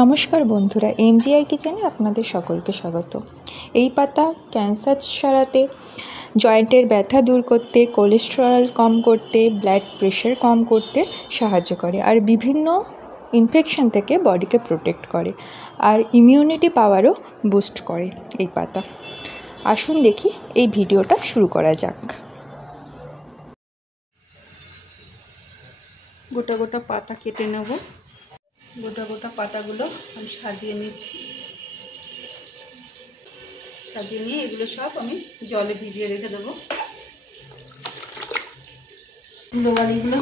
নমস্কার বন্ধুরা, এমজিআই কিচেনে আপনাদের সকলকে স্বাগত। এই পাতা ক্যান্সার সারাতে, জয়েন্টের ব্যথা দূর করতে, কোলেস্টেরল কম করতে, ব্লাড প্রেশার কম করতে সাহায্য করে আর বিভিন্ন ইনফেকশন থেকে বডিকে প্রোটেক্ট করে আর ইমিউনিটি পাওয়ারও বুস্ট করে এই পাতা। আসুন দেখি এই ভিডিওটা শুরু করা যাক। গোটা গোটা পাতা কেটে নেব। গোটা গোটা পাতাগুলো আমি সাজিয়ে নিচ্ছি। সাজিয়ে নিয়ে এগুলো সব আমি জলে ভিজিয়ে রেখে দেবো। ধুলোবালিগুলো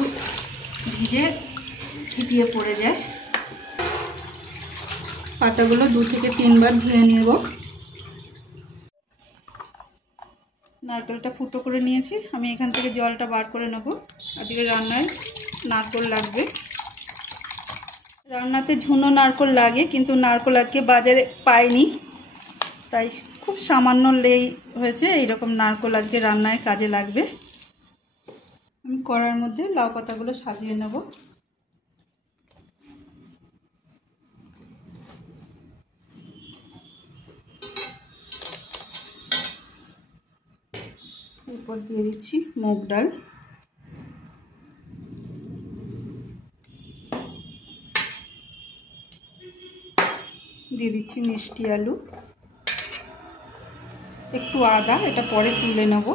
ভিজে থিতিয়ে পড়ে যায়। পাতাগুলো 2 থেকে 3 বার ধুয়ে নেব। নারকেলটা ফুটো করে নিয়েছি, আমি এখান থেকে জলটা বার করে নেব। আজকে রান্নায় নারকেল লাগবে। রান্নাতে ঝুনো নারকেল লাগে, কিন্তু নারকেল আজকে বাজারে পাইনি, তাই খুব সামান্য লেই হয়েছে। এইরকম নারকেল আজকে রান্নায় কাজে লাগবে। আমি কড়ার মধ্যে লাউ পাতাগুলো সাজিয়ে নেব। এরপর দিয়ে দিচ্ছি মুগ ডাল, দিয়ে দিচ্ছি মিষ্টি আলু, একটু আদা, এটা পরে তুলে নেব,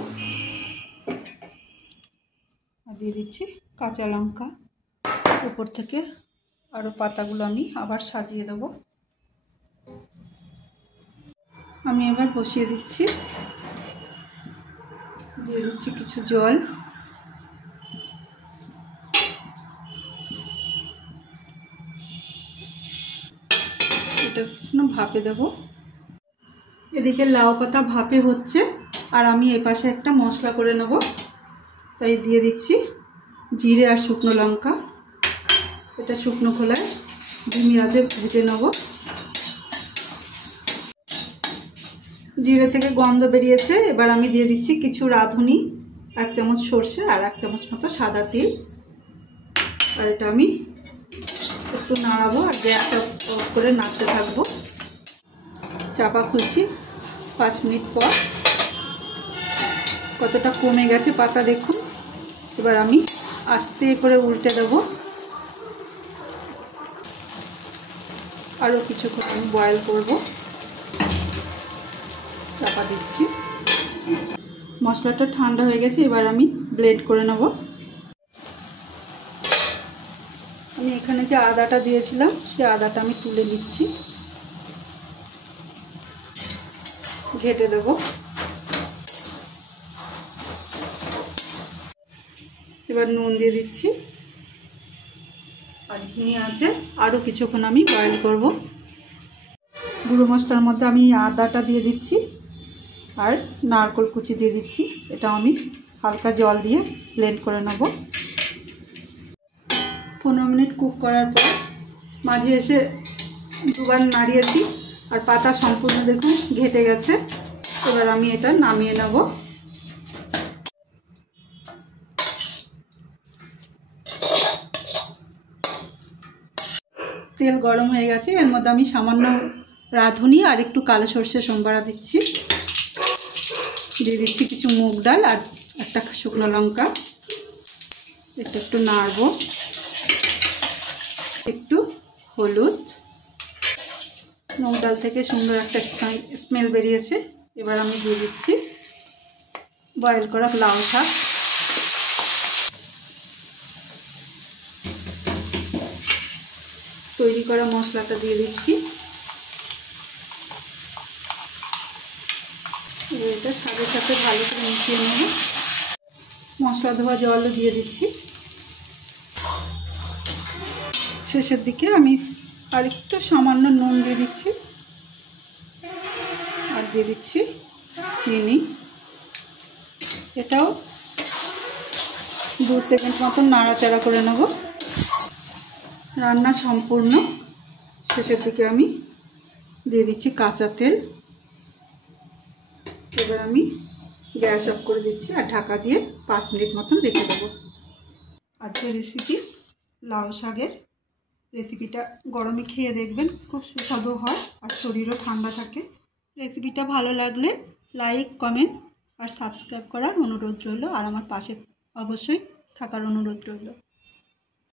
আর দিয়ে দিচ্ছি কাঁচা লঙ্কা। উপর থেকে আরও পাতাগুলো আমি আবার সাজিয়ে দেব। আমি এবার বসিয়ে দিচ্ছি, দিয়ে দিচ্ছি কিছু জল। এটা ভাপে দেব। এদিকে লাউ পাতা ভাপে হচ্ছে, আর আমি এপাশে একটা মশলা করে নেব। তাই দিয়ে দিচ্ছি জিরে আর শুকনো লঙ্কা। এটা শুকনো খোলায় ধিমি আঁচে ভেজে নেব। জিরে থেকে গন্ধ বেরিয়েছে, এবার আমি দিয়ে দিচ্ছি কিছু রাঁধুনি, 1 চামচ সর্ষে আর 1 চামচ মতো সাদা তিল। আর এটা আমি একটু নাড়াবো আর গ্যাসটা অফ করে নাড়তে থাকবো। চাপা খুলছি 5 মিনিট পর। কতটা কমে গেছে পাতা দেখুন। এবার আমি আস্তে করে উল্টে দেব। আরও কিছুক্ষণ আমি বয়েল করব। চাপা দিচ্ছি। মশলাটা ঠান্ডা হয়ে গেছে, এবার আমি ব্লেন্ড করে নেব। আমি এখানে যে আদাটা দিয়েছিলাম, সে আদাটা আমি তুলে নিচ্ছি, ঘেটে দেব। এবার নুন দিয়ে দিচ্ছি, আর ধিমি আছে আরও কিছুক্ষণ আমি বয়েল করব। গুঁড়ো মশলার মধ্যে আমি আদাটা দিয়ে দিচ্ছি আর নারকেল কুচি দিয়ে দিচ্ছি। এটা আমি হালকা জল দিয়ে ব্লেন্ড করে নেব। 15 মিনিট কুক করার পর মাঝে এসে 2 বার নাড়িয়েছি, আর পাতা সম্পূর্ণ দেখুন ঘেটে গেছে। এবার আমি এটা নামিয়ে নেব। তেল গরম হয়ে গেছে, এর মধ্যে আমি সামান্য রাঁধুনি আর একটু কালো সর্ষে সম্বারা দিচ্ছি। দিয়ে দিচ্ছি কিছু মুগ ডাল আর একটা শুকনো লঙ্কা। এটা একটু নাড়ব। একটু হলুদ। মুগ ডাল থেকে সুন্দর একটা স্মেল বেরিয়েছে। এবার আমি দিয়ে দিচ্ছি বয়েল করা লাউ শাক। তৈরি করা মশলাটা দিয়ে দিচ্ছি। এটা শাকের সাথে ভালো করে মিশিয়ে নেব। মশলা ধোয়া জলও দিয়ে দিচ্ছি। শেষের দিকে আমি আর একটু সামান্য নুন দিয়ে দিচ্ছি, আর দিয়ে দিচ্ছি চিনি। এটাও 2 সেকেন্ড মতন নাড়াচাড়া করে নেব। রান্না সম্পূর্ণ। শেষের দিকে আমি দিয়ে দিচ্ছি কাঁচা তেল। এবার আমি গ্যাস অফ করে দিচ্ছি আর ঢাকা দিয়ে 5 মিনিট মতন রেখে দেবো। আজকের রেসিপি লাউ শাকের রেসিপিটা গরমে খেয়ে দেখবেন, খুব সুস্বাদু হয় আর শরীরও ঠান্ডা থাকে। রেসিপিটা ভালো লাগলে লাইক, কমেন্ট আর সাবস্ক্রাইব করার অনুরোধ রইল, আর আমার পাশে অবশ্যই থাকার অনুরোধ রইল।